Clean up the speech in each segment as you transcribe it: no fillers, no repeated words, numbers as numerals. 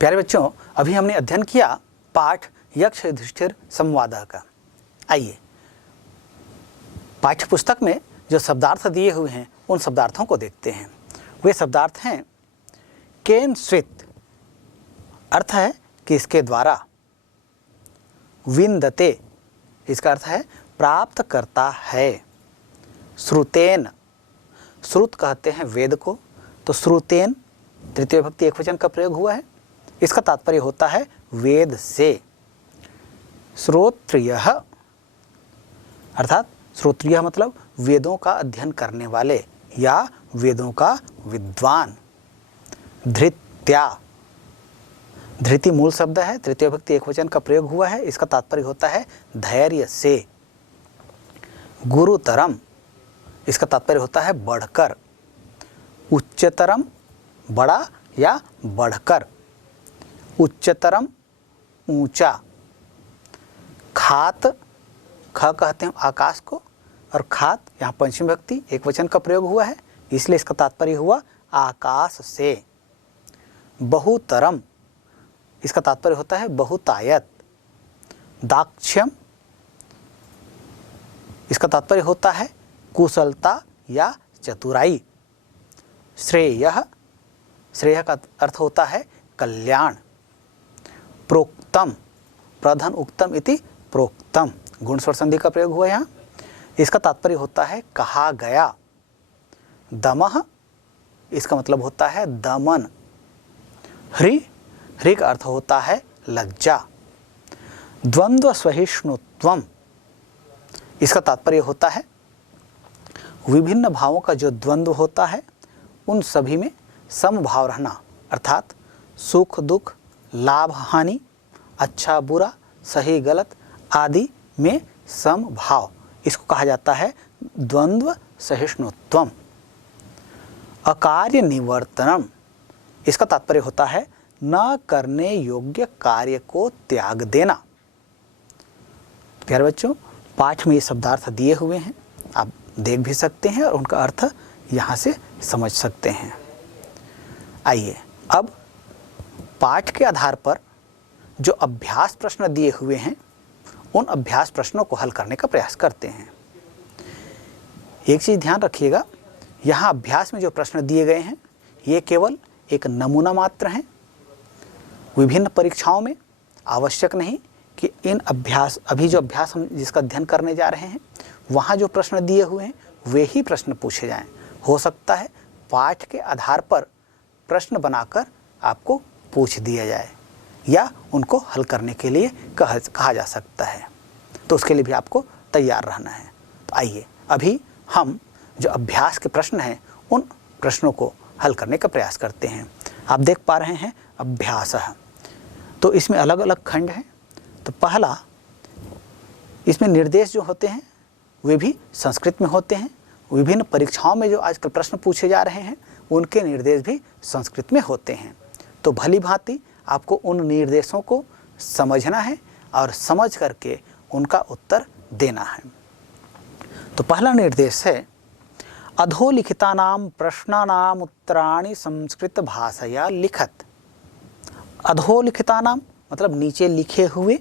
प्यारे बच्चों, अभी हमने अध्ययन किया पाठ यक्ष युधिष्ठिर संवादः का। आइए पाठ्य पुस्तक में जो शब्दार्थ दिए हुए हैं उन शब्दार्थों को देखते हैं। वे शब्दार्थ हैं केन स्वित, अर्थ है कि इसके द्वारा, विन्दते, इसका अर्थ है प्राप्त करता है, श्रुतेन, श्रुत कहते हैं वेद को, तो श्रुतेन तृतीय विभक्ति एकवचन का प्रयोग हुआ है। इसका तात्पर्य होता है वेद से। श्रोत्रियः अर्थात श्रोत्रियः मतलब वेदों का अध्ययन करने वाले या वेदों का विद्वान। धृत्या, धृति मूल शब्द है, तृतीय विभक्ति एकवचन का प्रयोग हुआ है। इसका तात्पर्य होता है धैर्य से। गुरुतरम, इसका तात्पर्य होता है बढ़कर। उच्चतरम, बड़ा या बढ़कर। उच्चतरम, ऊंचा। खात, ख कहते हैं आकाश को, और खात यहाँ पंचमी विभक्ति एकवचन का प्रयोग हुआ है, इसलिए इसका तात्पर्य हुआ आकाश से। बहुतरम, इसका तात्पर्य होता है बहुतायत। दाक्ष्यम, इसका तात्पर्य होता है कुशलता या चतुराई। श्रेयः, श्रेय का अर्थ होता है कल्याण। प्रोक्तम, प्रधन उक्तम इति प्रोक्तम, गुण स्वर संधि का प्रयोग हुआ यहाँ, इसका तात्पर्य होता है कहा गया। दमः, इसका मतलब होता है दमन। ह्री, ह्री का अर्थ होता है लज्जा। द्वंद्व सहिष्णुत्वम, इसका तात्पर्य होता है विभिन्न भावों का जो द्वंद्व होता है उन सभी में समभाव रहना, अर्थात सुख दुख, लाभ हानि, अच्छा बुरा, सही गलत आदि में समभाव, इसको कहा जाता है द्वंद्व सहिष्णुत्वम। अकार्य निवर्तनम, इसका तात्पर्य होता है न करने योग्य कार्य को त्याग देना। प्यारे बच्चों, पाठ में ये शब्दार्थ दिए हुए हैं, आप देख भी सकते हैं और उनका अर्थ यहाँ से समझ सकते हैं। आइए अब पाठ के आधार पर जो अभ्यास प्रश्न दिए हुए हैं उन अभ्यास प्रश्नों को हल करने का प्रयास करते हैं। एक चीज़ ध्यान रखिएगा, यहाँ अभ्यास में जो प्रश्न दिए गए हैं ये केवल एक नमूना मात्र हैं। विभिन्न परीक्षाओं में आवश्यक नहीं कि इन अभ्यास, अभी जो अभ्यास हम जिसका अध्ययन करने जा रहे हैं वहाँ जो प्रश्न दिए हुए हैं वे ही प्रश्न पूछे जाएं। हो सकता है पाठ के आधार पर प्रश्न बनाकर आपको पूछ दिया जाए या उनको हल करने के लिए कहा जा सकता है, तो उसके लिए भी आपको तैयार रहना है। तो आइए अभी हम जो अभ्यास के प्रश्न हैं उन प्रश्नों को हल करने का प्रयास करते हैं। आप देख पा रहे हैं अभ्यास, तो इसमें अलग अलग खंड हैं। तो पहला, इसमें निर्देश जो होते हैं वे भी संस्कृत में होते हैं। विभिन्न परीक्षाओं में जो आजकल प्रश्न पूछे जा रहे हैं उनके निर्देश भी संस्कृत में होते हैं। तो भली भांति आपको उन निर्देशों को समझना है और समझ करके उनका उत्तर देना है। तो पहला निर्देश है अधोलिखितानां प्रश्नानां उत्तराणि संस्कृत भाषया लिखत। अधोलिखितानां मतलब नीचे लिखे हुए,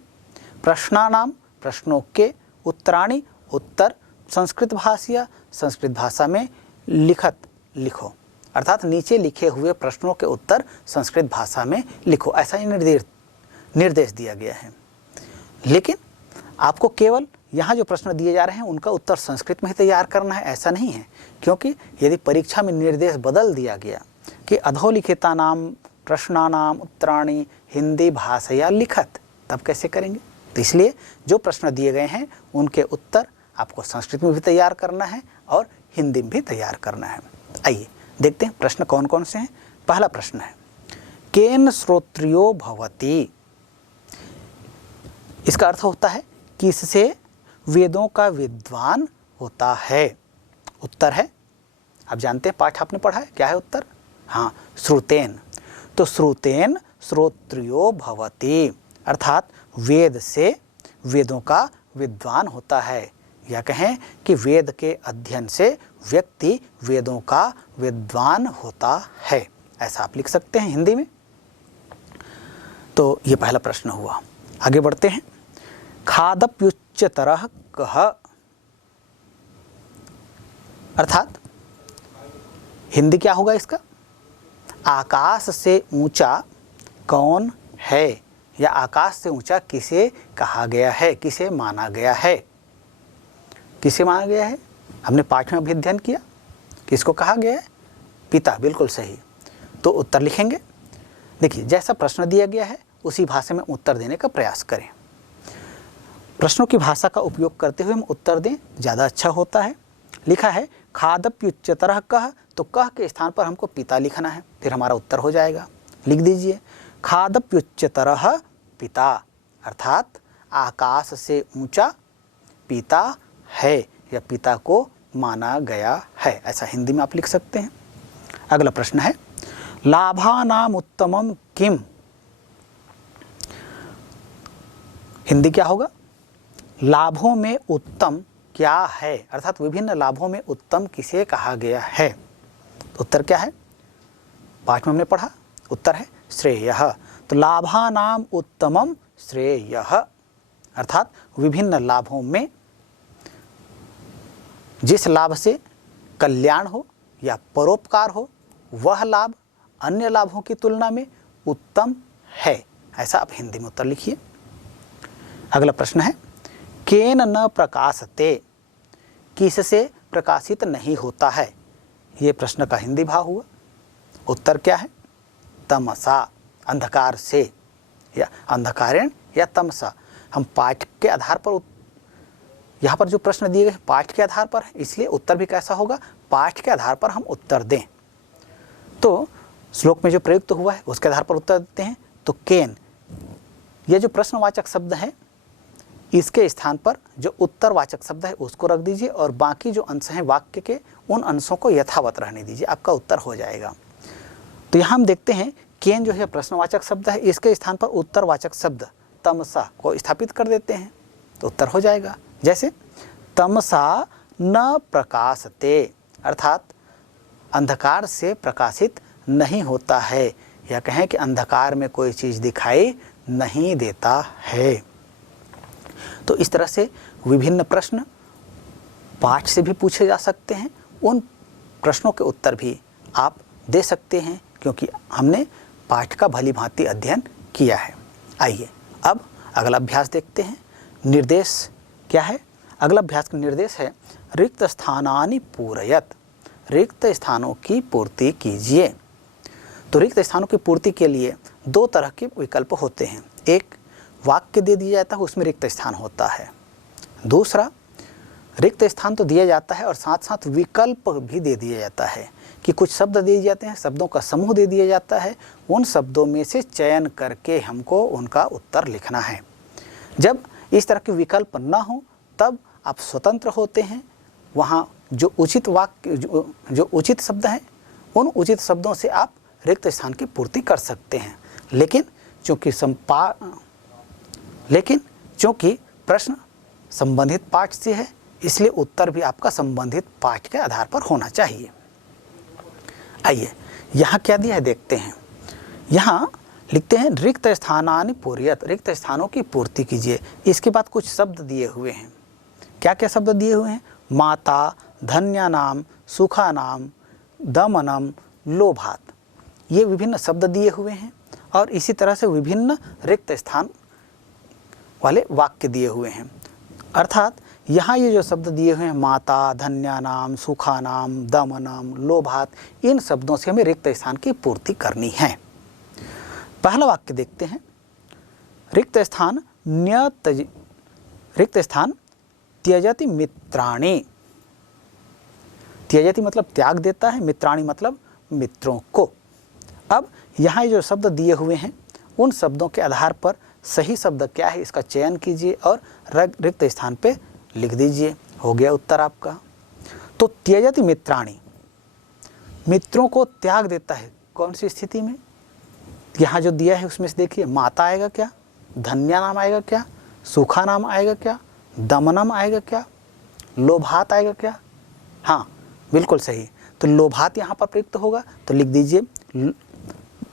प्रश्नानां प्रश्नों के, उत्तराणि उत्तर, संस्कृत भाषया संस्कृत भाषा में, लिखत लिखो, अर्थात नीचे लिखे हुए प्रश्नों के उत्तर संस्कृत भाषा में लिखो, ऐसा ही निर्देश दिया गया है। लेकिन आपको केवल यहाँ जो प्रश्न दिए जा रहे हैं उनका उत्तर संस्कृत में ही तैयार करना है, ऐसा नहीं है। क्योंकि यदि परीक्षा में निर्देश बदल दिया गया कि अधोलिखितानां प्रश्नानां उत्तराणि हिंदी भाषया लिखत, तब कैसे करेंगे? तो इसलिए जो प्रश्न दिए गए हैं उनके उत्तर आपको संस्कृत में भी तैयार करना है और हिंदी में भी तैयार करना है। आइए देखते हैं प्रश्न कौन कौन से हैं। पहला प्रश्न है केन श्रोत्रियो भवति। इसका अर्थ होता है किससे वेदों का विद्वान होता है। उत्तर है, आप जानते हैं, पाठ आपने पढ़ा है, क्या है उत्तर? हाँ, श्रुतेन। तो श्रुतेन श्रोत्रियो भवति, अर्थात वेद से वेदों का विद्वान होता है, या कहें कि वेद के अध्ययन से व्यक्ति वेदों का विद्वान होता है, ऐसा आप लिख सकते हैं हिंदी में। तो ये पहला प्रश्न हुआ। आगे बढ़ते हैं। खादप्युच्चतरः कः, अर्थात हिंदी क्या होगा इसका? आकाश से ऊंचा कौन है, या आकाश से ऊंचा किसे कहा गया है, किसे माना गया है? किसे माना गया है? हमने पाठ में अभी अध्ययन किया, किसको कहा गया है? पिता, बिल्कुल सही। तो उत्तर लिखेंगे। देखिए, जैसा प्रश्न दिया गया है उसी भाषा में उत्तर देने का प्रयास करें। प्रश्नों की भाषा का उपयोग करते हुए हम उत्तर दें, ज़्यादा अच्छा होता है। लिखा है खादप्युच्चतरः कः, तो कः के स्थान पर हमको पिता लिखना है, फिर हमारा उत्तर हो जाएगा। लिख दीजिए खादप्युच्चतरः पिता, अर्थात आकाश से ऊंचा पिता है या पिता को माना गया है, ऐसा हिंदी में आप लिख सकते हैं। अगला प्रश्न है लाभानाम उत्तमम किम, हिंदी क्या होगा? लाभों में उत्तम क्या है, अर्थात विभिन्न लाभों में उत्तम किसे कहा गया है? तो उत्तर क्या है? पाठ में हमने पढ़ा, उत्तर है श्रेयः। तो लाभानाम उत्तमम श्रेयः, अर्थात विभिन्न लाभों में जिस लाभ से कल्याण हो या परोपकार हो वह लाभ अन्य लाभों की तुलना में उत्तम है, ऐसा आप हिंदी में उत्तर लिखिए। अगला प्रश्न है केन न प्रकाशते, किससे प्रकाशित नहीं होता है? ये प्रश्न का हिंदी भाव हुआ। उत्तर क्या है? तमसा, अंधकार से, या अंधकारेण या तमसा। हम पाठ के आधार पर, यहाँ पर जो प्रश्न दिए गए पाठ के आधार पर है, इसलिए उत्तर भी कैसा होगा? पाठ के आधार पर हम उत्तर दें। तो श्लोक में जो प्रयुक्त हुआ है उसके आधार पर उत्तर देते हैं। तो केन, यह जो प्रश्नवाचक शब्द है इसके स्थान पर जो उत्तरवाचक शब्द है उसको रख दीजिए और बाकी जो अंश हैं वाक्य के उन अंशों को यथावत रहने दीजिए, आपका उत्तर हो जाएगा। तो यहाँ हम देखते हैं केन जो है प्रश्नवाचक शब्द है, इसके स्थान पर उत्तरवाचक शब्द तमसा को स्थापित कर देते हैं, तो उत्तर हो जाएगा। जैसे तमसा न प्रकाशते, अर्थात अंधकार से प्रकाशित नहीं होता है, या कहें कि अंधकार में कोई चीज़ दिखाई नहीं देता है। तो इस तरह से विभिन्न प्रश्न पाठ से भी पूछे जा सकते हैं, उन प्रश्नों के उत्तर भी आप दे सकते हैं क्योंकि हमने पाठ का भली भांति अध्ययन किया है। आइए अब अगला अभ्यास देखते हैं। निर्देश क्या है? अगला अभ्यास का निर्देश है रिक्त स्थानानि पूरयत, रिक्त स्थानों की पूर्ति कीजिए। तो रिक्त स्थानों की पूर्ति के लिए दो तरह के विकल्प होते हैं। एक वाक्य दे दिया जाता है, उसमें रिक्त स्थान होता है। दूसरा, रिक्त स्थान तो दिया जाता है और साथ साथ विकल्प भी दे दिया जाता है कि कुछ शब्द दिए जाते हैं, शब्दों का समूह दे दिया जाता है, उन शब्दों में से चयन करके हमको उनका उत्तर लिखना है। जब इस तरह के विकल्प ना हो तब आप स्वतंत्र होते हैं, वहाँ जो उचित वाक्य जो उचित शब्द हैं उन उचित शब्दों से आप रिक्त स्थान की पूर्ति कर सकते हैं। लेकिन चूँकि प्रश्न संबंधित पाठ से है इसलिए उत्तर भी आपका संबंधित पाठ के आधार पर होना चाहिए। आइए यहाँ क्या दिया है देखते हैं। यहाँ लिखते हैं रिक्त स्थानानि पूरयत, रिक्त स्थानों की पूर्ति कीजिए। इसके बाद कुछ शब्द दिए हुए हैं। क्या क्या शब्द दिए हुए हैं? माता, धन्यानाम, सुखानाम, दमनम, लोभात, ये विभिन्न शब्द दिए हुए हैं और इसी तरह से विभिन्न रिक्त स्थान वाले वाक्य दिए हुए हैं। अर्थात यहाँ ये जो शब्द दिए हुए हैं माता, धन्यानाम, सुखानाम, दमनम, लोभात, इन शब्दों से हमें रिक्त स्थान की पूर्ति करनी है। पहला वाक्य देखते हैं। रिक्त स्थान त्यजति मित्राणि, त्यजति मतलब त्याग देता है, मित्राणि मतलब मित्रों को। अब यहाँ जो शब्द दिए हुए हैं उन शब्दों के आधार पर सही शब्द क्या है इसका चयन कीजिए और रिक्त स्थान पे लिख दीजिए। हो गया उत्तर आपका। तो त्यजति मित्राणि, मित्रों को त्याग देता है, कौन सी स्थिति में? यहाँ जो दिया है उसमें से देखिए, माता आएगा क्या, धन्या नाम आएगा क्या, सुखा नाम आएगा क्या, दमनम आएगा क्या, लोभात आएगा क्या? हाँ बिल्कुल सही। तो लोभात यहाँ पर प्रयुक्त होगा, तो लिख दीजिए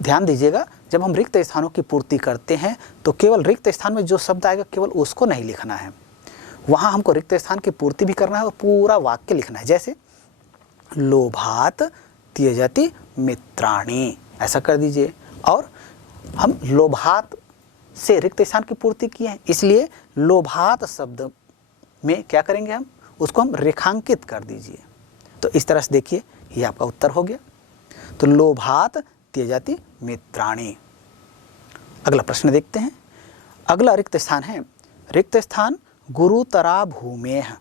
ध्यान दीजिएगा, जब हम रिक्त स्थानों की पूर्ति करते हैं तो केवल रिक्त स्थान में जो शब्द आएगा केवल उसको नहीं लिखना है, वहाँ हमको रिक्त स्थान की पूर्ति भी करना है और पूरा वाक्य लिखना है। जैसे लोभात त्यजति मित्राणि, ऐसा कर दीजिए। और हम लोभात से रिक्त स्थान की पूर्ति किए हैं, इसलिए लोभात शब्द में क्या करेंगे, हम उसको हम रेखांकित कर दीजिए। तो इस तरह से देखिए, ये आपका उत्तर हो गया। तो लोभात त्यजति मित्राणि। अगला प्रश्न देखते हैं। अगला रिक्त स्थान है, रिक्त स्थान गुरुतरा भूमेह,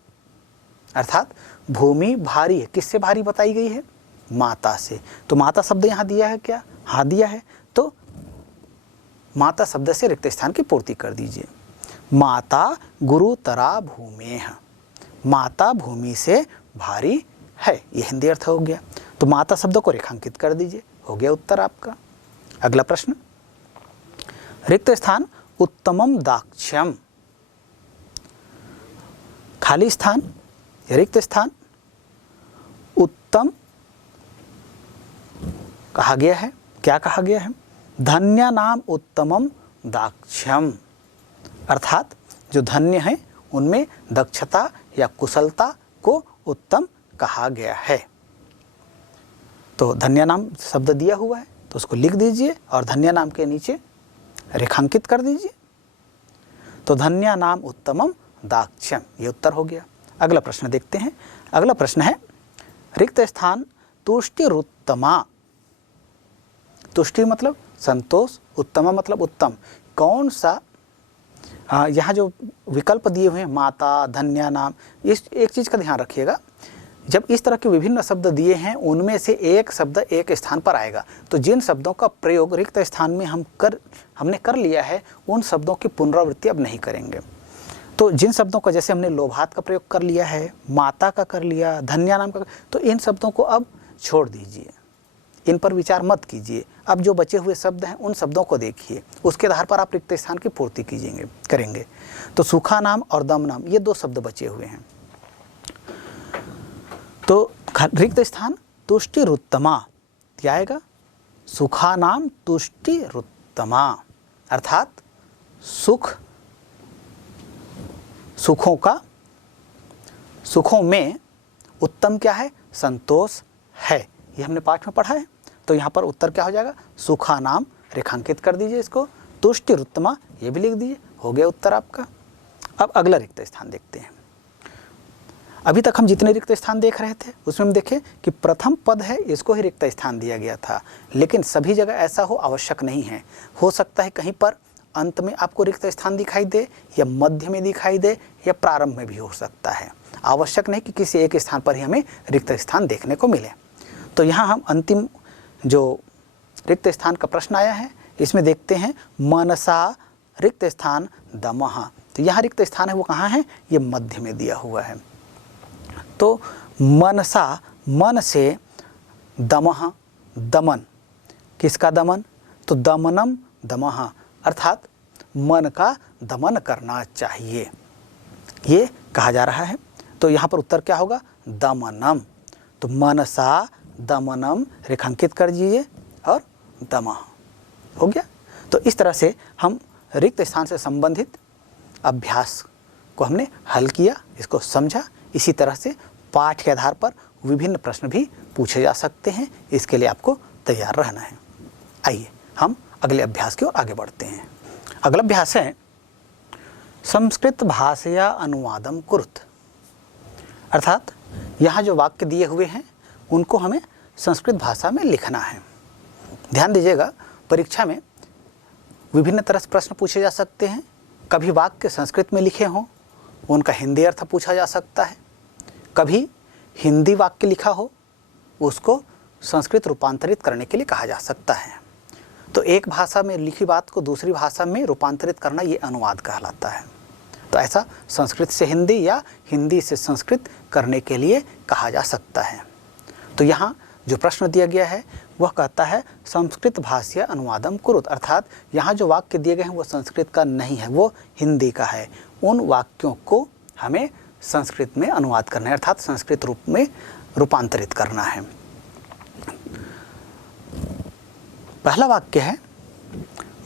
अर्थात भूमि भारी है। किससे भारी बताई गई है? माता से। तो माता शब्द यहाँ दिया है क्या? हाँ दिया है। तो माता शब्द से रिक्त स्थान की पूर्ति कर दीजिए। माता गुरुतरा भूमेह, माता भूमि से भारी है, ये हिंदी अर्थ हो गया। तो माता शब्द को रेखांकित कर दीजिए, हो गया उत्तर आपका। अगला प्रश्न, रिक्त स्थान उत्तमम दाक्ष्यम, खाली स्थान रिक्त स्थान उत्तम कहा गया है। क्या कहा गया है? धन्य नाम उत्तमम दाक्ष्यम, अर्थात जो धन्य है उनमें दक्षता या कुशलता को उत्तम कहा गया है। तो धन्य नाम शब्द दिया हुआ है तो उसको लिख दीजिए और धन्य नाम के नीचे रेखांकित कर दीजिए। तो धन्य नाम उत्तमम दाक्ष्यम, ये उत्तर हो गया। अगला प्रश्न देखते हैं। अगला प्रश्न है, रिक्त स्थान तुष्टिरुत्तमा, तुष्टि मतलब संतोष, उत्तमा मतलब उत्तम। कौन सा यहाँ जो विकल्प दिए हुए हैं माता, धन्य नाम, इस एक चीज़ का ध्यान रखिएगा, जब इस तरह के विभिन्न शब्द दिए हैं उनमें से एक शब्द एक स्थान पर आएगा, तो जिन शब्दों का प्रयोग रिक्त स्थान में हमने कर लिया है उन शब्दों की पुनरावृत्ति अब नहीं करेंगे। तो जिन शब्दों का, जैसे हमने लोभात का प्रयोग कर लिया है, माता का कर लिया, धन्या नाम का, तो इन शब्दों को अब छोड़ दीजिए, इन पर विचार मत कीजिए। अब जो बचे हुए शब्द हैं उन शब्दों को देखिए, उसके आधार पर आप रिक्त स्थान की पूर्ति करेंगे। तो सुखा नाम और दम नाम, ये दो शब्द बचे हुए हैं। तो रिक्त स्थान तुष्टिरुत्तमा क्या आएगा? सुखा नाम तुष्टिरुत्तमा, अर्थात सुखों में उत्तम क्या है? संतोष है। ये हमने पाठ में पढ़ा है। तो यहाँ पर उत्तर क्या हो जाएगा? सुखा नाम रेखांकित कर दीजिए इसको, तुष्टिरुत्तमा ये भी लिख दीजिए, हो गया उत्तर आपका। अब अगला रिक्त स्थान देखते हैं। अभी तक हम जितने रिक्त स्थान देख रहे थे उसमें हम देखें कि प्रथम पद है, इसको ही रिक्त स्थान दिया गया था, लेकिन सभी जगह ऐसा हो आवश्यक नहीं है। हो सकता है कहीं पर अंत में आपको रिक्त स्थान दिखाई दे, या मध्य में दिखाई दे, या प्रारंभ में भी हो सकता है। आवश्यक नहीं कि किसी एक स्थान पर ही हमें रिक्त स्थान देखने को मिले। तो यहाँ हम अंतिम जो रिक्त स्थान का प्रश्न आया है इसमें देखते हैं, मनसा रिक्त स्थान दमः। तो यहाँ रिक्त स्थान है वो कहाँ है? ये मध्य में दिया हुआ है। तो मनसा, मन से, दमः दमन, किसका दमन? तो दमनम दमः, अर्थात मन का दमन करना चाहिए, ये कहा जा रहा है। तो यहाँ पर उत्तर क्या होगा? दमनम। तो मनसा दमनम रेखांकित कर दीजिए और दमः, हो गया। तो इस तरह से हम रिक्त स्थान से संबंधित अभ्यास को हमने हल किया, इसको समझा। इसी तरह से पाठ के आधार पर विभिन्न प्रश्न भी पूछे जा सकते हैं, इसके लिए आपको तैयार रहना है। आइए हम अगले अभ्यास की ओर आगे बढ़ते हैं। अगला अभ्यास है संस्कृत भाषया अनुवादम कुरुत, अर्थात यहाँ जो वाक्य दिए हुए हैं उनको हमें संस्कृत भाषा में लिखना है। ध्यान दीजिएगा, परीक्षा में विभिन्न तरह से प्रश्न पूछे जा सकते हैं। कभी वाक्य संस्कृत में लिखे हों, उनका हिंदी अर्थ पूछा जा सकता है। कभी हिंदी वाक्य लिखा हो, उसको संस्कृत रूपांतरित करने के लिए कहा जा सकता है। तो एक भाषा में लिखी बात को दूसरी भाषा में रूपांतरित करना, ये अनुवाद कहलाता है। तो ऐसा संस्कृत से हिंदी या हिंदी से संस्कृत करने के लिए कहा जा सकता है। तो यहाँ जो प्रश्न दिया गया है वह कहता है संस्कृत भाषया अनुवादम कुरुत, अर्थात यहाँ जो वाक्य दिए गए हैं वो संस्कृत का नहीं है, वो हिंदी का है। उन वाक्यों को हमें संस्कृत में अनुवाद करना है, अर्थात संस्कृत रूप में रूपांतरित करना है। पहला वाक्य है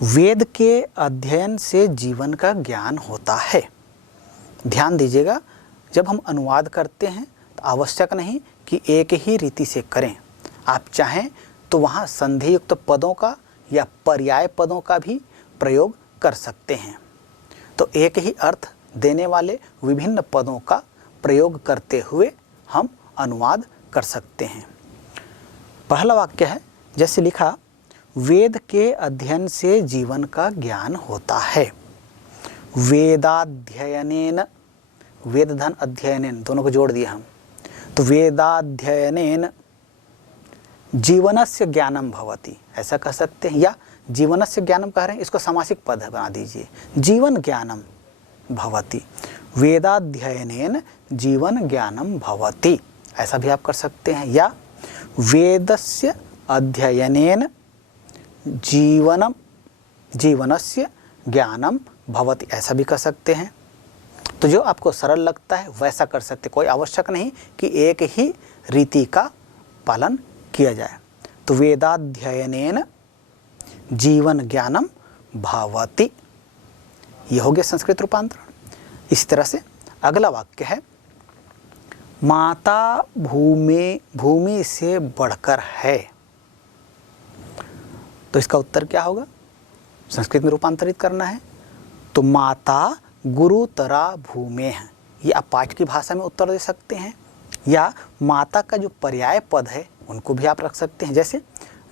वेद के अध्ययन से जीवन का ज्ञान होता है। ध्यान दीजिएगा, जब हम अनुवाद करते हैं तो आवश्यक नहीं कि एक ही रीति से करें। आप चाहें तो वहाँ संधि युक्त पदों का या पर्याय पदों का भी प्रयोग कर सकते हैं। तो एक ही अर्थ देने वाले विभिन्न पदों का प्रयोग करते हुए हम अनुवाद कर सकते हैं। पहला वाक्य है, जैसे लिखा, वेद के अध्ययन से जीवन का ज्ञान होता है। वेदाध्ययनेन, वेद धन अध्ययनेन दोनों को जोड़ दिए हम, तो वेदाध्ययनेन जीवनस्य ज्ञानम भवति, ऐसा कह सकते हैं। या जीवनस्य ज्ञानम कह रहे हैं, इसको समासिक पद बना दीजिए, जीवन ज्ञानम भवति, वेदाध्ययनेन जीवन ज्ञानम भवति, ऐसा भी आप कर सकते हैं। या वेदस्य अध्ययनेन जीवनस्य ज्ञानम भवति, ऐसा भी कर सकते हैं। तो जो आपको सरल लगता है वैसा कर सकते, कोई आवश्यक नहीं कि एक ही रीति का पालन किया जाए। तो वेदाध्ययनेन जीवन ज्ञानम भवति, ये हो गया संस्कृत रूपांतरण। इस तरह से अगला वाक्य है, माता भूमि से बढ़कर है। तो इसका उत्तर क्या होगा, संस्कृत में रूपांतरित करना है। तो माता गुरुतरा भूमेः, ये आप पाठ की भाषा में उत्तर दे सकते हैं। या माता का जो पर्याय पद है उनको भी आप रख सकते हैं, जैसे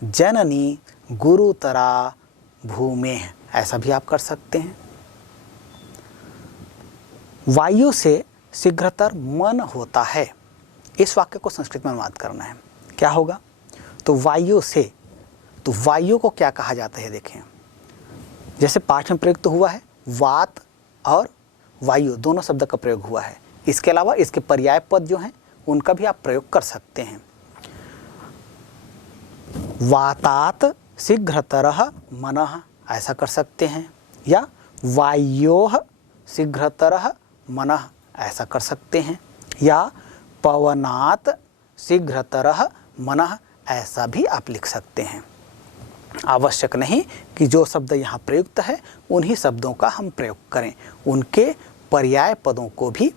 जननी गुरुतरा भूमेः, ऐसा भी आप कर सकते हैं। वायु से शीघ्रतर मन होता है, इस वाक्य को संस्कृत में अनुवाद करना है। क्या होगा, तो वायु से, तो वायु को क्या कहा जाता है, देखें, जैसे पाठ में प्रयुक्त हुआ है, वात और वायु दोनों शब्द का प्रयोग हुआ है। इसके अलावा इसके पर्याय पद जो हैं उनका भी आप प्रयोग कर सकते हैं। वातात शीघ्रतरः मनः, ऐसा कर सकते हैं। या वायोः शीघ्रतरः मनः, ऐसा कर सकते हैं। या पवनात् शीघ्रतरः मनः, ऐसा भी आप लिख सकते हैं। आवश्यक नहीं कि जो शब्द यहाँ प्रयुक्त है उन्हीं शब्दों का हम प्रयोग करें, उनके पर्याय पदों को भी,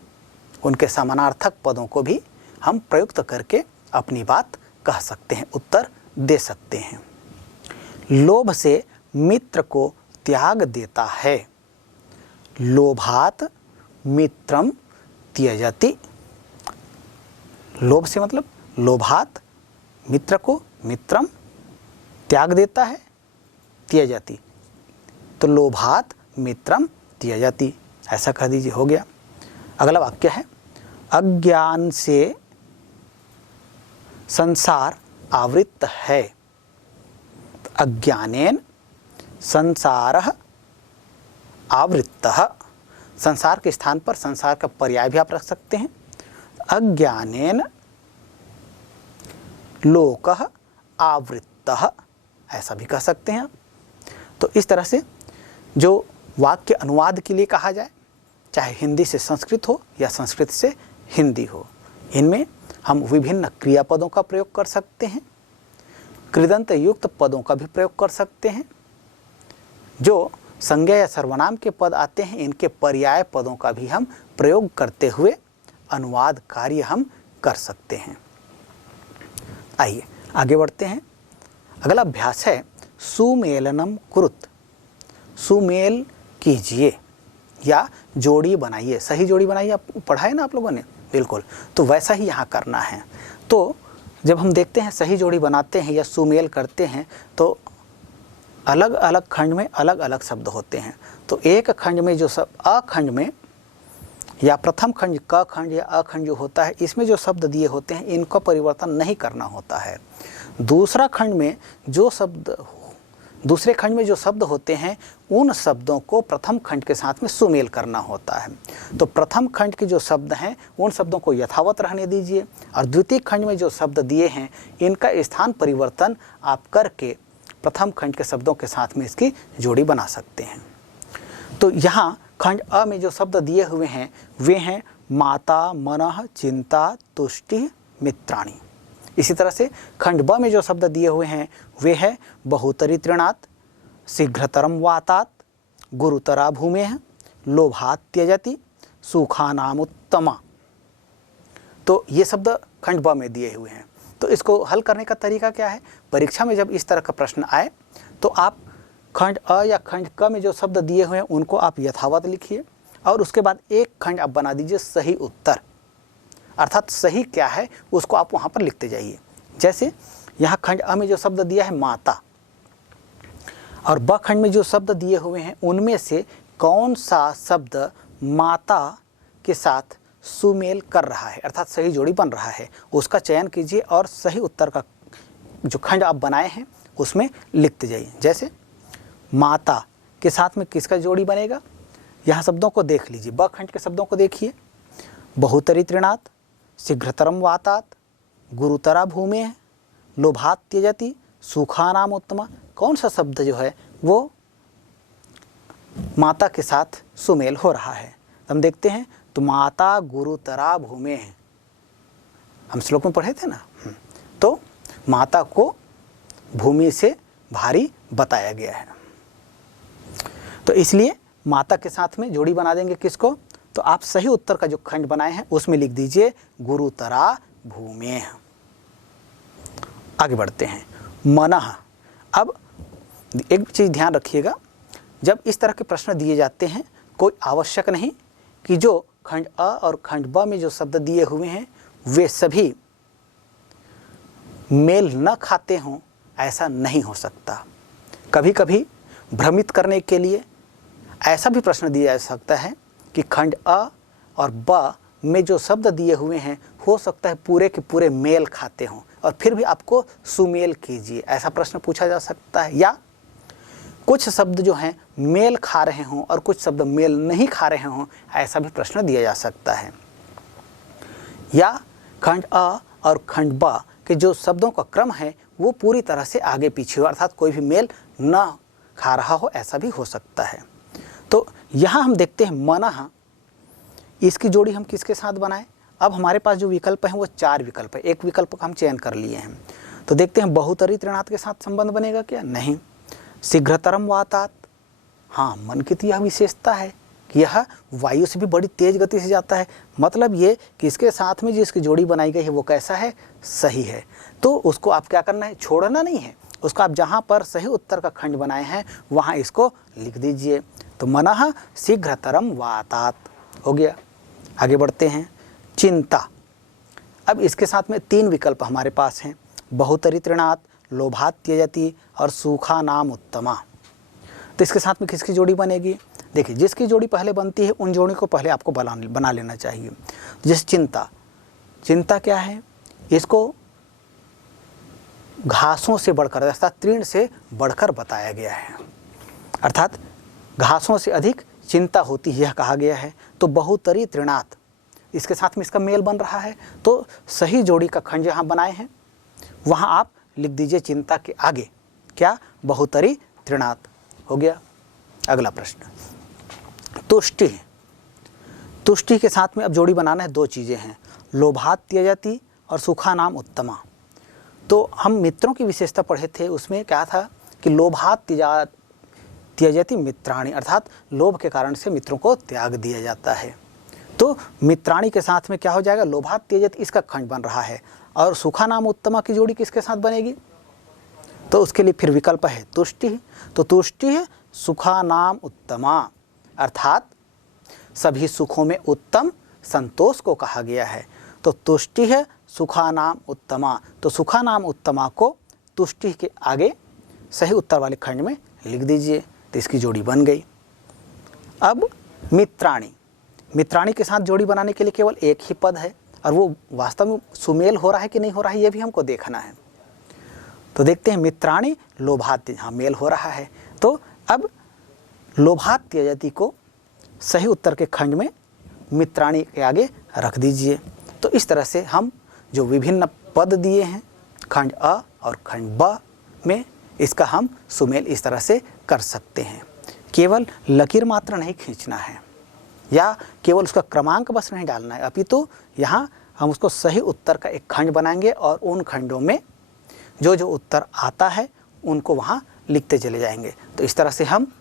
उनके समानार्थक पदों को भी हम प्रयुक्त करके अपनी बात कह सकते हैं, उत्तर दे सकते हैं। लोभ से मित्र को त्याग देता है। लोभात मित्रम त्यजति, लोभ से मतलब लोभात मित्र को, मित्रम त्याग देता है, त्यजति, तो लोभात मित्रम त्यजति, ऐसा कह दीजिए, हो गया। अगला वाक्य है, अज्ञान से संसार आवृत है। अज्ञानेन संसारः आवृत्तः, संसार के स्थान पर संसार का पर्याय भी आप रख सकते हैं। अज्ञानेन लोकः आवृत्तः, ऐसा भी कह सकते हैं। तो इस तरह से जो वाक्य अनुवाद के लिए कहा जाए, चाहे हिंदी से संस्कृत हो या संस्कृत से हिंदी हो, इनमें हम विभिन्न क्रियापदों का प्रयोग कर सकते हैं, कृदंत युक्त पदों का भी प्रयोग कर सकते हैं। जो संज्ञा या सर्वनाम के पद आते हैं, इनके पर्याय पदों का भी हम प्रयोग करते हुए अनुवाद कार्य हम कर सकते हैं। आइए आगे बढ़ते हैं। अगला अभ्यास है सुमेलनम कुरुत, सुमेल कीजिए या जोड़ी बनाइए। सही जोड़ी बनाइए, आप पढ़ा है ना आप लोगों ने, बिल्कुल, तो वैसा ही यहाँ करना है। तो जब हम देखते हैं सही जोड़ी बनाते हैं या सुमेल करते हैं तो अलग अलग खंड में अलग अलग शब्द होते हैं। तो एक खंड में जो शब्द, अखंड में या प्रथम खंड क खंड या अखंड जो होता है, इसमें जो शब्द दिए होते हैं इनका परिवर्तन नहीं करना होता है। दूसरा खंड में जो शब्द, दूसरे खंड में जो शब्द होते हैं उन शब्दों को प्रथम खंड के साथ में सुमेल करना होता है। तो प्रथम खंड के जो शब्द हैं उन शब्दों को यथावत रहने दीजिए और द्वितीय खंड में जो शब्द दिए हैं इनका स्थान परिवर्तन आप करके प्रथम खंड के शब्दों के साथ में इसकी जोड़ी बना सकते हैं। तो यहाँ खंड अ में जो शब्द दिए हुए हैं वे हैं माता, मनः, चिंता, तुष्टि, मित्राणि। इसी तरह से खंड ब में जो शब्द दिए हुए हैं वे है बहुतरी तृणात्, शीघ्रतरम वातात्, गुरुतरा भूमेः, लोभात् त्यजति, सुखानामुत्तमा। तो ये शब्द खंड ब में दिए हुए हैं। तो इसको हल करने का तरीका क्या है? परीक्षा में जब इस तरह का प्रश्न आए तो आप खंड अ या खंड क में जो शब्द दिए हुए हैं उनको आप यथावत लिखिए और उसके बाद एक खंड आप बना दीजिए सही उत्तर, अर्थात सही क्या है उसको आप वहाँ पर लिखते जाइए। जैसे यहाँ खंड अ में जो शब्द दिया है माता और ब खंड में जो शब्द दिए हुए हैं उनमें से कौन सा शब्द माता के साथ सुमेल कर रहा है, अर्थात सही जोड़ी बन रहा है, उसका चयन कीजिए और सही उत्तर का जो खंड आप बनाए हैं उसमें लिखते जाइए। जैसे माता के साथ में किसका जोड़ी बनेगा, यहाँ शब्दों को देख लीजिए। ब खंड के शब्दों को देखिए, बहुतरी तृणात्, शीघ्रतरम वातात्, गुरुतरा भूमेः, लोभात् त्यजति, सुखानाम उत्तमा। कौन सा शब्द जो है वो माता के साथ सुमेल हो रहा है? हम देखते हैं तो माता गुरुतरा भूमेः, हम श्लोक में पढ़े थे ना। तो माता को भूमि से भारी बताया गया है, तो इसलिए माता के साथ में जोड़ी बना देंगे किसको? तो आप सही उत्तर का जो खंड बनाए हैं उसमें लिख दीजिए गुरुतरा भूमेः। आगे बढ़ते हैं, मनः। अब एक चीज़ ध्यान रखिएगा, जब इस तरह के प्रश्न दिए जाते हैं कोई आवश्यक नहीं कि जो खंड अ और खंड ब में जो शब्द दिए हुए हैं वे सभी मेल न खाते हों, ऐसा नहीं हो सकता। कभी कभी भ्रमित करने के लिए ऐसा भी प्रश्न दिया जा सकता है कि खंड अ और ब में जो शब्द दिए हुए हैं हो सकता है पूरे के पूरे मेल खाते हों और फिर भी आपको सुमेल कीजिए, ऐसा प्रश्न पूछा जा सकता है। या कुछ शब्द जो हैं मेल खा रहे हों और कुछ शब्द मेल नहीं खा रहे हों, ऐसा भी प्रश्न दिया जा सकता है। या खंड अ और खंड ब के जो शब्दों का क्रम है वो पूरी तरह से आगे पीछे हो, अर्थात कोई भी मेल न खा रहा हो, ऐसा भी हो सकता है। तो यहाँ हम देखते हैं मनः, इसकी जोड़ी हम किसके साथ बनाएं? अब हमारे पास जो विकल्प हैं वो 4 विकल्प है, एक विकल्प का हम चयन कर लिए हैं। तो देखते हैं बहुतरी तृणात् के साथ संबंध बनेगा क्या? नहीं। शीघ्रतरम वातात्, हाँ, मन की तो यह विशेषता है कि यह वायु से भी बड़ी तेज गति से जाता है, मतलब ये कि इसके साथ में जिसकी जोड़ी बनाई गई है वो कैसा है? सही है। तो उसको आप क्या करना है? छोड़ना नहीं है, उसको आप जहाँ पर सही उत्तर का खंड बनाए हैं वहाँ इसको लिख दीजिए। तो मनः शीघ्रतरम वातात् हो गया। आगे बढ़ते हैं, चिंता। अब इसके साथ में 3 विकल्प हमारे पास हैं, बहुतरी तृणात्, लोभात् त्यजति और सुखानाम उत्तमा। तो इसके साथ में किसकी जोड़ी बनेगी? देखिए, जिसकी जोड़ी पहले बनती है उन जोड़ी को पहले आपको बना लेना चाहिए। जैसे चिंता, चिंता क्या है? इसको घासों से बढ़कर, अर्थात तृण से बढ़कर बताया गया है, अर्थात घासों से अधिक चिंता होती है, यह कहा गया है। तो बहुतरी तृणात्, इसके साथ में इसका मेल बन रहा है, तो सही जोड़ी का खंड जहाँ बनाए हैं वहाँ आप लिख दीजिए चिंता के आगे क्या? बहुतरी तृणात् हो गया। अगला प्रश्न, तुष्टि। तुष्टि के साथ में अब जोड़ी बनाना है, 2 चीज़ें हैं, लोभात् त्यजति और सुखानाम उत्तमा। तो हम मित्रों की विशेषता पढ़े थे, उसमें क्या था कि लोभात् त्यजति मित्राणि, अर्थात लोभ के कारण से मित्रों को त्याग दिया जाता है। तो मित्राणि के साथ में क्या हो जाएगा? लोभात् त्यजति, इसका खंड बन रहा है। और सुखानाम उत्तमा की जोड़ी किसके साथ बनेगी? तो उसके लिए फिर विकल्प है तुष्टि। तो तुष्टि है सुखानाम उत्तमा, अर्थात सभी सुखों में उत्तम संतोष को कहा गया है। तो तुष्टि है सुखानाम उत्तमा, तो सुखानाम उत्तमा को तुष्टि के आगे सही उत्तर वाले खंड में लिख दीजिए, तो इसकी जोड़ी बन गई। अब मित्राणि, मित्राणि के साथ जोड़ी बनाने के लिए केवल एक ही पद है और वो वास्तव में सुमेल हो रहा है कि नहीं हो रहा है ये भी हमको देखना है। तो देखते हैं, मित्राणि लोभात्, हाँ मेल हो रहा है। तो अब लोभात् त्यजति को सही उत्तर के खंड में मित्राणि के आगे रख दीजिए। तो इस तरह से हम जो विभिन्न पद दिए हैं खंड अ और खंड ब में, इसका हम सुमेल इस तरह से कर सकते हैं। केवल लकीर मात्र नहीं खींचना है या केवल उसका क्रमांक बस नहीं डालना है, अपितु यहाँ हम उसको सही उत्तर का एक खंड बनाएंगे और उन खंडों में जो जो उत्तर आता है उनको वहाँ लिखते चले जाएंगे। तो इस तरह से हम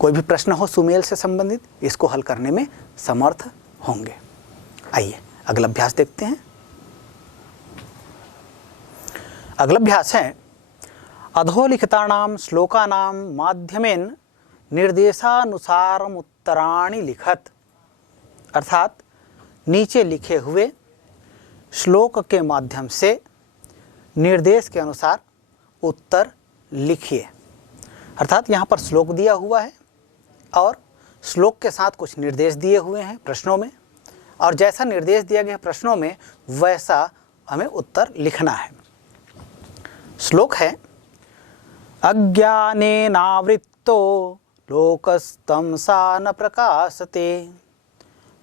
कोई भी प्रश्न हो सुमेल से संबंधित, इसको हल करने में समर्थ होंगे। आइए अगला अभ्यास देखते हैं। अगला अभ्यास है अधोलिखितानां श्लोकानां माध्यमेन निर्देशानुसारम उत्तराणि लिखत। अर्थात नीचे लिखे हुए श्लोक के माध्यम से निर्देश के अनुसार उत्तर लिखिए। अर्थात यहाँ पर श्लोक दिया हुआ है और श्लोक के साथ कुछ निर्देश दिए हुए हैं प्रश्नों में, और जैसा निर्देश दिया गया प्रश्नों में वैसा हमें उत्तर लिखना है। श्लोक है अज्ञानेनावृत्तो लोकस्तमसा न प्रकाशते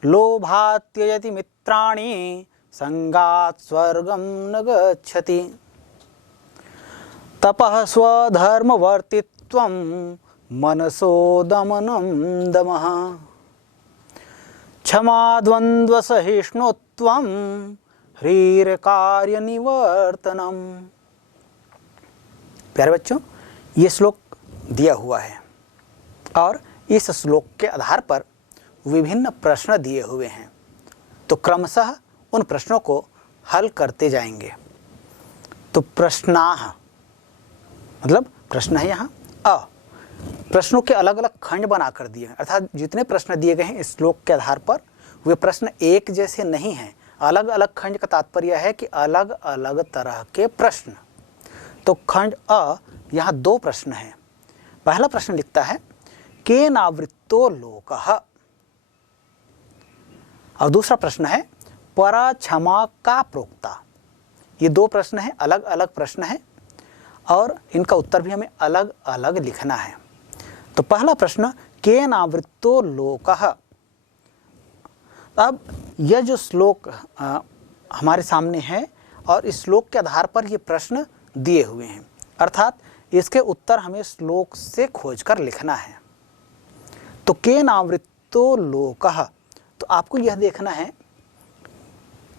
लोभात्ययति मित्राणि संगात् स्वर्गं न गच्छति तपः स्वधर्मवर्तित्वं मनसो दमनं दमः क्षमा द्वन्द्वसहिष्णुत्वं ह्रीर्कार्यनिवर्तनम्। प्यारे बच्चों, ये श्लोक दिया हुआ है और इस श्लोक के आधार पर विभिन्न प्रश्न दिए हुए हैं। तो क्रमशः उन प्रश्नों को हल करते जाएंगे। तो प्रश्नाः मतलब प्रश्न है यहाँ अ, प्रश्नों के अलग अलग खंड बना कर दिए हैं। अर्थात जितने प्रश्न दिए गए हैं इस श्लोक के आधार पर वे प्रश्न एक जैसे नहीं हैं, अलग अलग खंड का तात्पर्य है कि अलग अलग तरह के प्रश्न। तो खंड अ यहाँ दो प्रश्न हैं। पहला प्रश्न लिखता है केनावृत्तो लोकः, और दूसरा प्रश्न है परा क्षमा का प्रोक्ता। ये दो प्रश्न हैं, अलग अलग प्रश्न हैं और इनका उत्तर भी हमें अलग अलग लिखना है। तो पहला प्रश्न केनावृत्तो लोकः। अब यह जो श्लोक हमारे सामने है और इस श्लोक के आधार पर ये प्रश्न दिए हुए हैं, अर्थात इसके उत्तर हमें श्लोक से खोजकर लिखना है। तो केनावृत्तो लोकः, तो आपको यह देखना है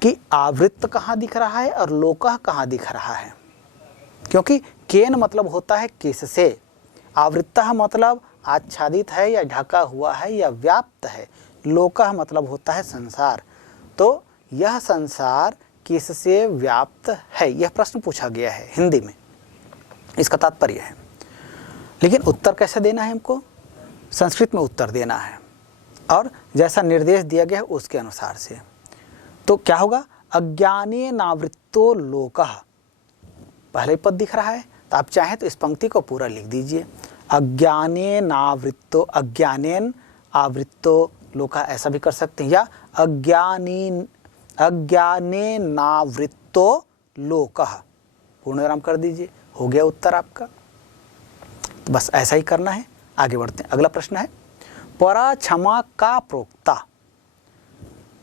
कि आवृत्त कहाँ दिख रहा है और लोकः कहाँ दिख रहा है, क्योंकि केन मतलब होता है किससे, आवृत्तः मतलब आच्छादित है या ढका हुआ है या व्याप्त है, लोकः मतलब होता है संसार। तो यह संसार किससे व्याप्त है, यह प्रश्न पूछा गया है हिंदी में, इसका तात्पर्य है। लेकिन उत्तर कैसे देना है हमको, संस्कृत में उत्तर देना है और जैसा निर्देश दिया गया है उसके अनुसार से। तो क्या होगा, अज्ञानेनावृत्तो लोकः, पहले पद दिख रहा है तो आप चाहें तो इस पंक्ति को पूरा लिख दीजिए। अज्ञानेनावृत्तो, अज्ञानेन आवृत्तो लोकः ऐसा भी कर सकते हैं, या अज्ञानेनावृत्तो लोकः पूर्ण विराम कर दीजिए, हो गया उत्तर आपका। तो बस ऐसा ही करना है। आगे बढ़ते हैं। अगला प्रश्न है परा क्षमा का प्रोक्ता।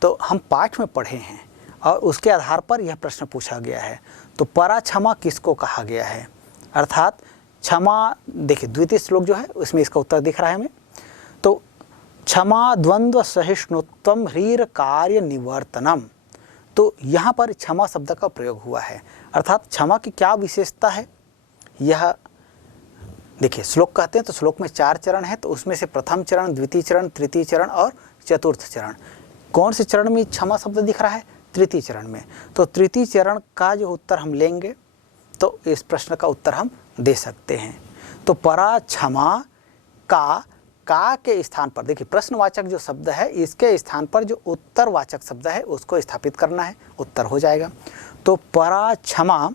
तो हम पाठ में पढ़े हैं और उसके आधार पर यह प्रश्न पूछा गया है। तो परा क्षमा किसको कहा गया है, अर्थात क्षमा, देखिए द्वितीय श्लोक जो है उसमें इसका उत्तर दिख रहा है हमें। तो क्षमा द्वंद्व सहिष्णुत्वम ह्रीर कार्य निवर्तनम। तो यहाँ पर क्षमा शब्द का प्रयोग हुआ है, अर्थात क्षमा की क्या विशेषता है, यह देखिए श्लोक कहते हैं तो श्लोक में 4 चरण है, तो उसमें से प्रथम चरण, द्वितीय चरण, तृतीय चरण और चतुर्थ चरण। कौन से चरण में क्षमा शब्द दिख रहा है, तृतीय चरण में। तो तृतीय चरण का जो उत्तर हम लेंगे तो इस प्रश्न का उत्तर हम दे सकते हैं। तो परा क्षमा का के स्थान पर देखिए प्रश्नवाचक जो शब्द है इसके स्थान पर जो उत्तरवाचक शब्द है उसको स्थापित करना है, उत्तर हो जाएगा। तो परा क्षमा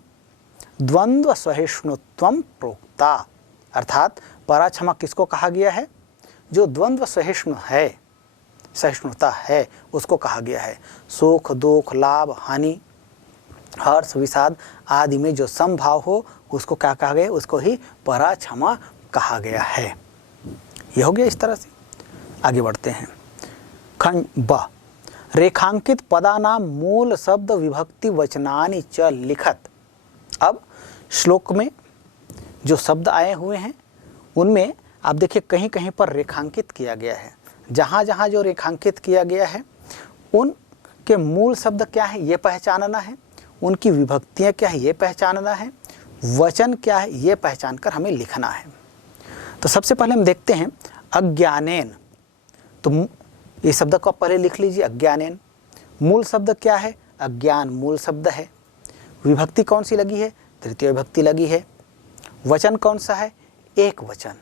द्वंद्व सहिष्णुत्वम प्रोक्ता, अर्थात परा क्षमा किसको कहा गया है, जो द्वंद्व सहिष्णु है, सहिष्णुता है उसको कहा गया है। सुख दुख लाभ हानि हर्ष विषाद आदि में जो समभाव हो उसको क्या कहा गया, उसको ही परा क्षमा कहा गया है। यह हो गया इस तरह से। आगे बढ़ते हैं। खंड ब रेखांकित पदानाम मूल शब्द विभक्ति वचनानि च लिखत। अब श्लोक में जो शब्द आए हुए हैं उनमें आप देखिए कहीं कहीं पर रेखांकित किया गया है। जहाँ जहाँ जो रेखांकित किया गया है उन के मूल शब्द क्या है ये पहचानना है, उनकी विभक्तियाँ क्या है ये पहचानना है, वचन क्या है ये पहचान कर हमें लिखना है। तो सबसे पहले हम देखते हैं अज्ञानेन। तो ये शब्द को आप पहले लिख लीजिए, अज्ञानेन। मूल शब्द क्या है, अज्ञान मूल शब्द है। विभक्ति कौन सी लगी है, तृतीय विभक्ति लगी है। वचन कौन सा है, एक वचन।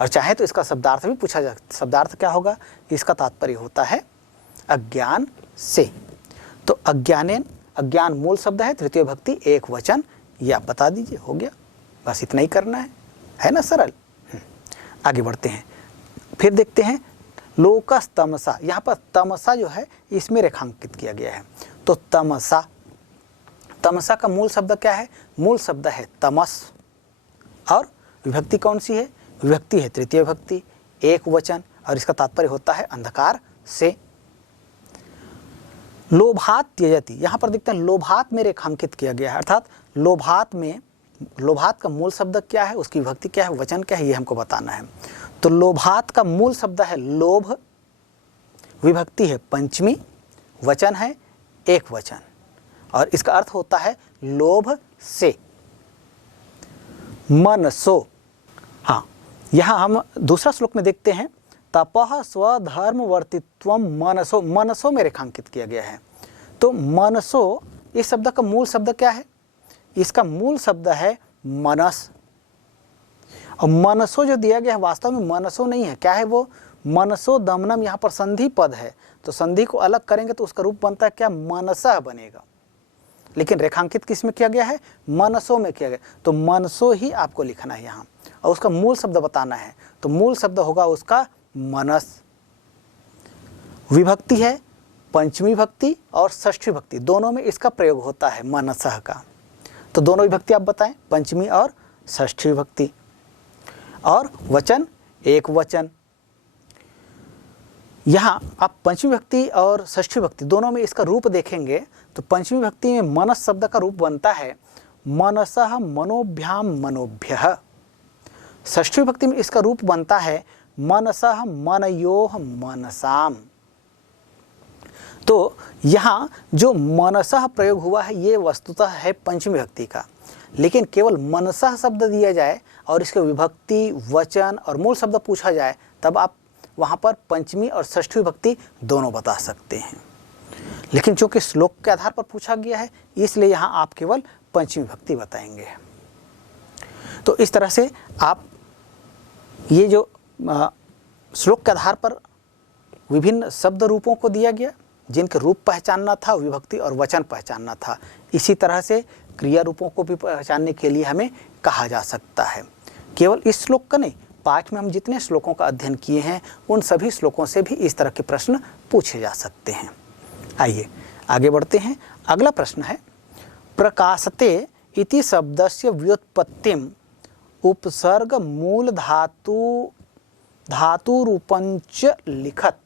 और चाहे तो इसका शब्दार्थ भी पूछा जा, शब्दार्थ क्या होगा, इसका तात्पर्य होता है अज्ञान से। तो अज्ञानेन, अज्ञान मूल शब्द है, तृतीय विभक्ति एक वचन, ये आप बता दीजिए, हो गया। बस इतना ही करना है ना, सरल। आगे बढ़ते हैं, फिर देखते हैं लोकस तमसा। यहाँ पर तमसा जो है इसमें रेखांकित किया गया है। तो तमसा, तमसा का मूल शब्द क्या है, मूल शब्द है तमस। और विभक्ति कौन सी है, विभक्ति है तृतीय विभक्ति एक वचन, और इसका तात्पर्य होता है अंधकार से। लोभात त्यजति, यहाँ पर देखते हैं लोभात में रेखांकित किया गया है, अर्थात लोभात में, लोभात का मूल शब्द क्या है, उसकी विभक्ति क्या है, वचन क्या है, ये हमको बताना है। तो लोभात का मूल शब्द है लोभ, विभक्ति है पंचमी, वचन है एक वचन, और इसका अर्थ होता है लोभ से। मनसो, हाँ, यहाँ हम दूसरा श्लोक में देखते हैं तपः स्वधर्म वर्तित्वम मनसो, मनसो में रेखांकित किया गया है। तो मनसो इस शब्द का मूल शब्द क्या है, इसका मूल शब्द है मनस। और मनसो जो दिया गया है वास्तव में मनसो नहीं है, क्या है वो, मनसो दमनम, यहाँ पर संधि पद है। तो संधि को अलग करेंगे तो उसका रूप बनता है क्या, मनसा बनेगा। लेकिन रेखांकित किस में किया गया है, मनसो में किया गया। तो मनसो ही आपको लिखना है यहाँ, और उसका मूल शब्द बताना है। तो मूल शब्द होगा उसका मनस। विभक्ति है पंचमी विभक्ति और षष्ठी विभक्ति, दोनों में इसका प्रयोग होता है मनसः का। तो दोनों विभक्ति आप बताएं, पंचमी और षष्ठी विभक्ति। और वचन एक वचन। यहाँ आप पंचमी विभक्ति और षष्ठी विभक्ति दोनों में इसका रूप देखेंगे तो पंचमी विभक्ति में मनस शब्द का रूप बनता है मनसः मनोभ्याम मनोभ्यः। षष्ठी विभक्ति में इसका रूप बनता है मनसः मनयोः मनसाम। तो यहाँ जो मनसः प्रयोग हुआ है ये वस्तुतः है पंचमी विभक्ति का, लेकिन केवल मनसः शब्द दिया जाए और इसके विभक्ति, वचन और मूल शब्द पूछा जाए तब आप वहाँ पर पंचमी और षष्ठी विभक्ति दोनों बता सकते हैं। लेकिन चूंकि श्लोक के आधार पर पूछा गया है इसलिए यहाँ आप केवल पंचमी विभक्ति बताएंगे। तो इस तरह से आप ये जो श्लोक के आधार पर विभिन्न शब्द रूपों को दिया गया जिनके रूप पहचानना था, विभक्ति और वचन पहचानना था, इसी तरह से क्रिया रूपों को भी पहचानने के लिए हमें कहा जा सकता है। केवल इस श्लोक का नहीं, पाठ में हम जितने श्लोकों का अध्ययन किए हैं उन सभी श्लोकों से भी इस तरह के प्रश्न पूछे जा सकते हैं। आइए आगे बढ़ते हैं। अगला प्रश्न है प्रकाशते इति शब्दस्य व्युत्पत्तिम उपसर्ग मूल धातु रूपंच लिखत।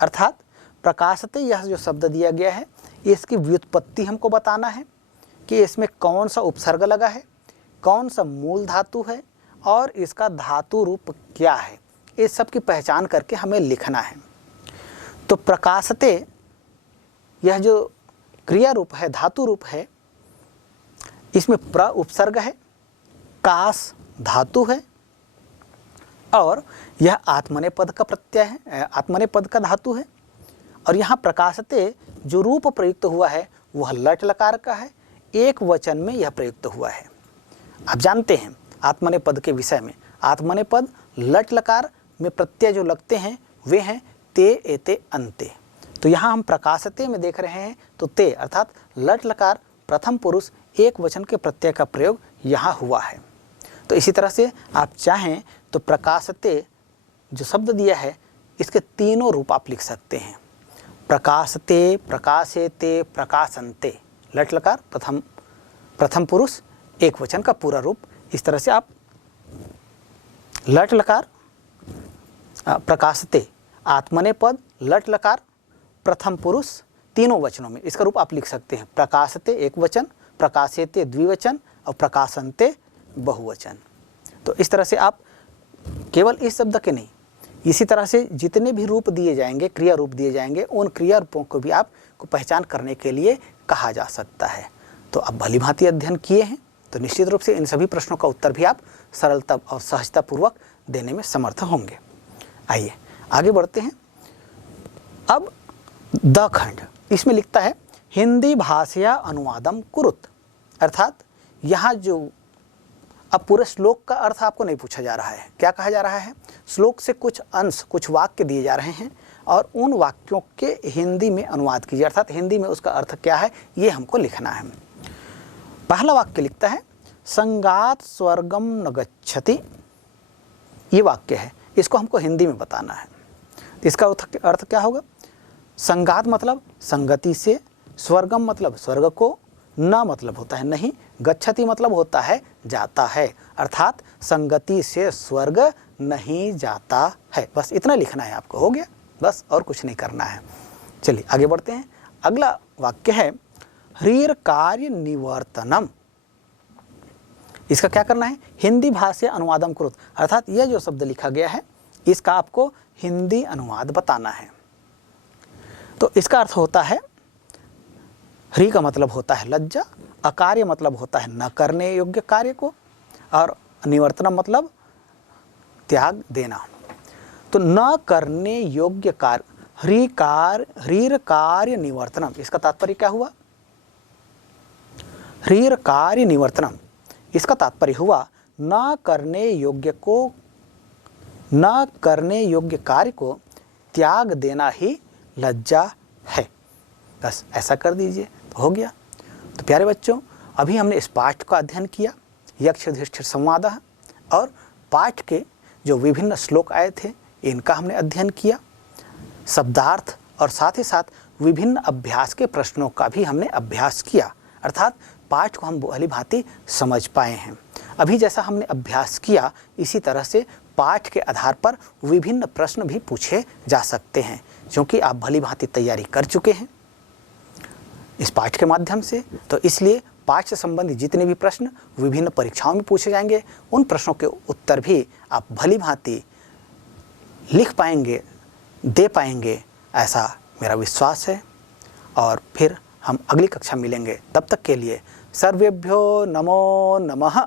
अर्थात प्रकाशते यह जो शब्द दिया गया है इसकी व्युत्पत्ति हमको बताना है कि इसमें कौन सा उपसर्ग लगा है, कौन सा मूल धातु है और इसका धातु रूप क्या है, इस सब की पहचान करके हमें लिखना है। तो प्रकाशते यह जो क्रिया रूप है, धातु रूप है, इसमें प्र उपसर्ग है, कास धातु है और यह आत्मनेपद का प्रत्यय है, आत्मनेपद का धातु है। और यहाँ प्रकाशते जो रूप प्रयुक्त हुआ है वह लट लकार का है, एक वचन में यह प्रयुक्त हुआ है। आप जानते हैं आत्मनेपद के विषय में, आत्मनेपद लट लकार में प्रत्यय जो लगते हैं वे हैं ते एते अंते। तो यहाँ हम प्रकाशते में देख रहे हैं तो ते अर्थात लट लकार प्रथम पुरुष एक वचन के प्रत्यय का प्रयोग यहाँ हुआ है। तो इसी तरह से आप चाहें तो प्रकाशते जो शब्द दिया है इसके तीनों रूप आप लिख सकते हैं। प्रकाशते, प्रकाशेते, प्रकाशन्ते, लट लकार प्रथम पुरुष एक वचन का पूरा रूप। इस तरह से आप लट लकार प्रकाशते, आत्मनेपद, लट लकार, प्रथम पुरुष तीनों वचनों में इसका रूप आप लिख सकते हैं। प्रकाशते एक वचन, प्रकाशेते द्विवचन और प्रकाशन्ते बहुवचन। तो इस तरह से आप केवल इस शब्द के नहीं, इसी तरह से जितने भी रूप दिए जाएंगे, क्रिया रूप दिए जाएंगे, उन क्रिया रूपों को भी आपको पहचान करने के लिए कहा जा सकता है। तो आप भली भांति अध्ययन किए हैं तो निश्चित रूप से इन सभी प्रश्नों का उत्तर भी आप सरलता और सहजतापूर्वक देने में समर्थ होंगे। आइए आगे बढ़ते हैं। अब द खंड, इसमें लिखता है हिंदी भाषया अनुवादम कुरुत, अर्थात यहाँ जो अब पूरे श्लोक का अर्थ आपको नहीं पूछा जा रहा है। क्या कहा जा रहा है? श्लोक से कुछ अंश, कुछ वाक्य दिए जा रहे हैं और उन वाक्यों के हिंदी में अनुवाद कीजिए, अर्थात हिंदी में उसका अर्थ क्या है ये हमको लिखना है। पहला वाक्य लिखता है संगात स्वर्गम न गच्छति, ये वाक्य है, इसको हमको हिंदी में बताना है। इसका अर्थ क्या होगा? संगात मतलब संगति से, स्वर्गम मतलब स्वर्ग को, न मतलब होता है नहीं, गच्छति मतलब होता है जाता है, अर्थात संगति से स्वर्ग नहीं जाता है। बस इतना लिखना है आपको, हो गया, बस और कुछ नहीं करना है। चलिए आगे बढ़ते हैं। अगला वाक्य है ह्रीर कार्य निवर्तनम, इसका क्या करना है? हिंदी भाषा अनुवादम कुरुत, अर्थात यह जो शब्द लिखा गया है इसका आपको हिंदी अनुवाद बताना है। तो इसका अर्थ होता है, ह्री का मतलब होता है लज्जा, अकार्य मतलब होता है न करने योग्य कार्य को, और निवर्तनम मतलब त्याग देना। तो न करने योग्य कार्य, ह्रीर कार्य निवर्तनम, इसका तात्पर्य क्या हुआ? ह्रीर कार्य निवर्तनम, इसका तात्पर्य हुआ न करने योग्य कार्य को त्याग देना ही लज्जा है। बस ऐसा कर दीजिए तो हो गया। तो प्यारे बच्चों, अभी हमने इस पाठ का अध्ययन किया, यक्ष युधिष्ठिर संवादः, और पाठ के जो विभिन्न श्लोक आए थे इनका हमने अध्ययन किया, शब्दार्थ और साथ ही साथ विभिन्न अभ्यास के प्रश्नों का भी हमने अभ्यास किया, अर्थात पाठ को हम भली भांति समझ पाए हैं। अभी जैसा हमने अभ्यास किया इसी तरह से पाठ के आधार पर विभिन्न प्रश्न भी पूछे जा सकते हैं, क्योंकि आप भली भांति तैयारी कर चुके हैं इस पाठ के माध्यम से। तो इसलिए पाठ से संबंधित जितने भी प्रश्न विभिन्न परीक्षाओं में पूछे जाएंगे उन प्रश्नों के उत्तर भी आप भली भांति लिख पाएंगे, दे पाएंगे, ऐसा मेरा विश्वास है। और फिर हम अगली कक्षा मिलेंगे, तब तक के लिए सर्वेभ्यो नमो नमः।